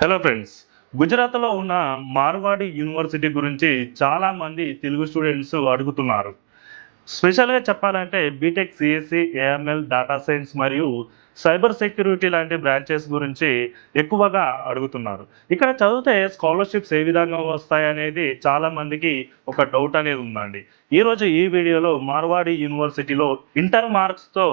Hello friends. గుజరాత్‌లో ఉన్న Marwadi university గురించి చాలామంది తెలుగు స్టూడెంట్స్ అడుగుతున్నారు. స్పెషల్‌గా చెప్పాలంటే BTech CSC, AML, data science మరియు సైబర్ సెక్యూరిటీ లాంటి బ్రాంచెస్ గురించి ఎక్కువగా అడుగుతున్నారు. ఇక్కడ చదివితే స్కాలర్‌షిప్స్ ఏ విధంగా వస్తాయనేది చాలామందికి ఒక డౌట్ అనేది ఉందండి. ఈరోజు ఈ వీడియోలో మార్వాడి యూనివర్సిటీలో ఇంటర్ మార్క్స్‌తో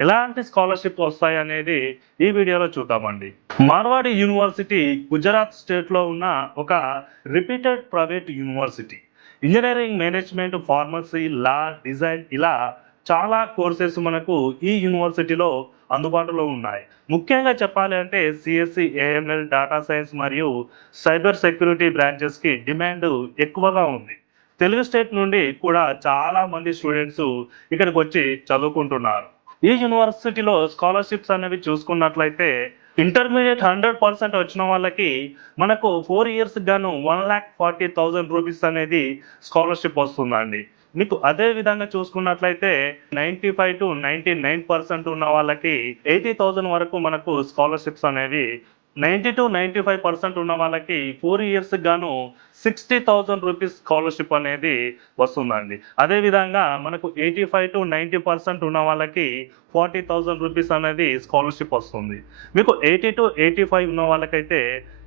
ఎలాంటి స్కాలర్‌షిప్ వస్తాయనేది ఈ వీడియోలో చూద్దామండి. మార్వాడి యూనివర్సిటీ గుజరాత్ స్టేట్లో ఉన్న ఒక reputed private university. Engineering, management, pharmacy, law, design ఇలా చాలా కోర్సెస్ మనకు ఈ యూనివర్సిటీలో అందుబాటులో ఉన్నాయి. ముఖ్యంగా చెప్పాలి అంటే సిఎస్సి, ఏఎంఎల్, డేటా సైన్స్ మరియు సైబర్ సెక్యూరిటీ బ్రాంచెస్‌కి డిమాండ్ ఎక్కువగా ఉంది. తెలుగు స్టేట్ నుండి కూడా చాలా మంది స్టూడెంట్స్ ఇక్కడికొచ్చి చదువుకుంటున్నారు. ఈ యూనివర్సిటీలో స్కాలర్‌షిప్స్ అనేవి చూసుకున్నట్లయితే ఇంటర్మీడియేట్ 100% వచ్చిన వాళ్ళకి మనకు 4 ఇయర్స్‌కి గాను రూ. 1,40,000 అనేది స్కాలర్‌షిప్ వస్తుందండి. మీకు అదే విధంగా చూసుకున్నట్లయితే 95-99% ఉన్న వాళ్ళకి 80,000 వరకు మనకు స్కాలర్‌షిప్స్ అనేవి 90-95% ఉన్న వాళ్ళకి 4 ఇయర్స్‌కి గాను రూ. 60,000 స్కాలర్‌షిప్ అనేది వస్తుందండి. అదే విధంగా మనకు 85-90% ఉన్న వాళ్ళకి రూ. 40,000 అనేది స్కాలర్‌షిప్ వస్తుంది. మీకు 80-85 ఉన్న వాళ్ళకైతే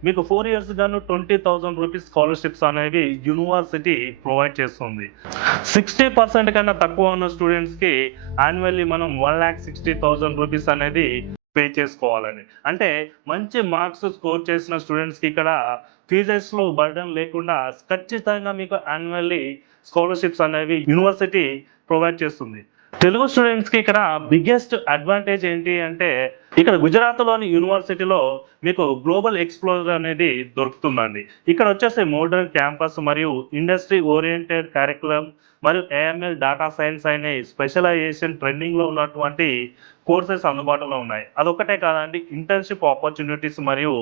మీకు 4 ఇయర్స్ గాను రూ. 20,000 స్కాలర్‌షిప్స్ అనేవి యూనివర్సిటీ ప్రొవైడ్ చేస్తుంది. 60% కన్నా తక్కువ ఉన్న స్టూడెంట్స్‌కి యాన్యువల్లీ మనం రూ. 1,60,000 అనేది పే చేసుకోవాలండి. అంటే మంచి మార్క్స్ స్కోర్ చేసిన స్టూడెంట్స్‌కి ఇక్కడ ఫీజెస్‌లో బర్డెన్ లేకుండా ఖచ్చితంగా మీకు యాన్యువల్లీ స్కాలర్‌షిప్స్ అనేవి యూనివర్సిటీ ప్రొవైడ్ చేస్తుంది. తెలుగు స్టూడెంట్స్‌కి ఇక్కడ బిగ్గెస్ట్ అడ్వాంటేజ్ ఏంటి అంటే, ఇక్కడ గుజరాత్‌లోని యూనివర్సిటీలో మీకు గ్లోబల్ ఎక్స్‌ప్లోజర్ అనేది దొరుకుతుందండి. ఇక్కడ వచ్చేసి మోడర్న్ క్యాంపస్ మరియు ఇండస్ట్రీ ఓరియెంటెడ్ కరిక్యులమ్ మరియు ఏఎంఎల్, డేటా సైన్స్ అనే స్పెషలైజేషన్ ట్రెండింగ్‌లో ఉన్నటువంటి కోర్సెస్ అందుబాటులో ఉన్నాయి. అదొక్కటే కాదండి, ఇంటర్న్‌షిప్ ఆపర్చునిటీస్ మరియు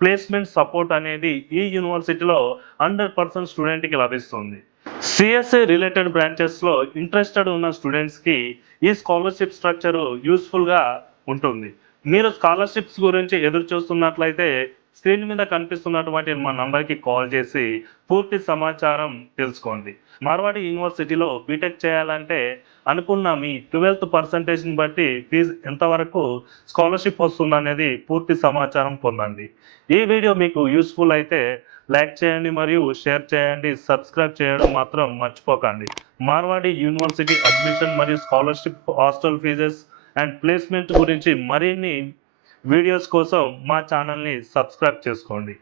ప్లేస్‌మెంట్ సపోర్ట్ అనేది ఈ యూనివర్సిటీలో 100% స్టూడెంట్‌కి లభిస్తుంది. సిఎస్ఈ రిలేటెడ్ బ్రాంచెస్‌లో ఇంట్రెస్టెడ్ ఉన్న స్టూడెంట్స్‌కి ఈ స్కాలర్‌షిప్ స్ట్రక్చర్ యూజ్‌ఫుల్‌గా ఉంటుంది. మీరు స్కాలర్‌షిప్స్ గురించి ఎదురు చూస్తున్నట్లయితే స్క్రీన్ మీద కనిపిస్తున్నటువంటి మా నంబర్‌కి కాల్ చేసి పూర్తి సమాచారం తెలుసుకోండి. మార్వాడి యూనివర్సిటీలో బీటెక్ చేయాలంటే అనుకున్న మీ 12th పర్సెంటేజ్‌ని బట్టి ఫీజు ఎంతవరకు స్కాలర్‌షిప్ వస్తుందనేది పూర్తి సమాచారం పొందండి. ఈ వీడియో మీకు యూజ్‌ఫుల్ అయితే లైక్ చేయండి మరియు షేర్ చేయండి. సబ్స్క్రైబ్ చేయడం మాత్రం మర్చిపోకండి. మార్వాడి యూనివర్సిటీ అడ్మిషన్ మరియు scholarship, hostel fees and placement గురించి మరిన్ని వీడియోస్ కోసం మా ఛానల్‌ని సబ్స్క్రైబ్ చేసుకోండి.